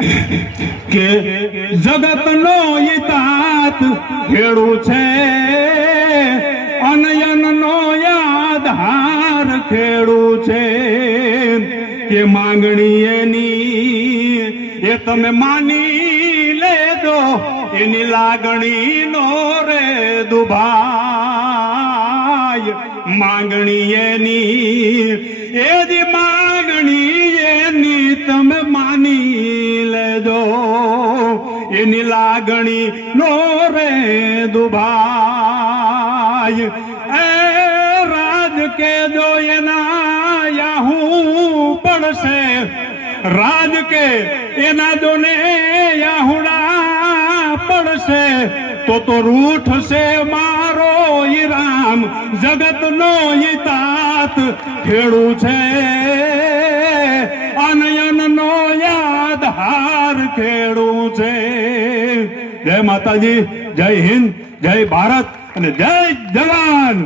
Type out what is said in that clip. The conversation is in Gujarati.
કે જગતનો ઈતાત ખેડૂ છે, અનયનનો આધાર ખેડૂ છે, કે માંગણી એની એ તમે માની લેજો, એની લાગણી નો રે દુભાય, માંગણી એની એની માંગણી એની તમે માની લેજો, એની લાગણી નો રે દુભાય, એ રાજ કે જો એના યાહું પડશે, રાજ કે એના જોને યાહુડા પડશે, તો રૂઠશે મારો ઈ રામ, જગતનો ઈ તાત ખેડૂ છે, અનયનનો આધાર ખેડૂ છે. જય માતાજી, જય હિન્દ, જય ભારત અને જય જવાન.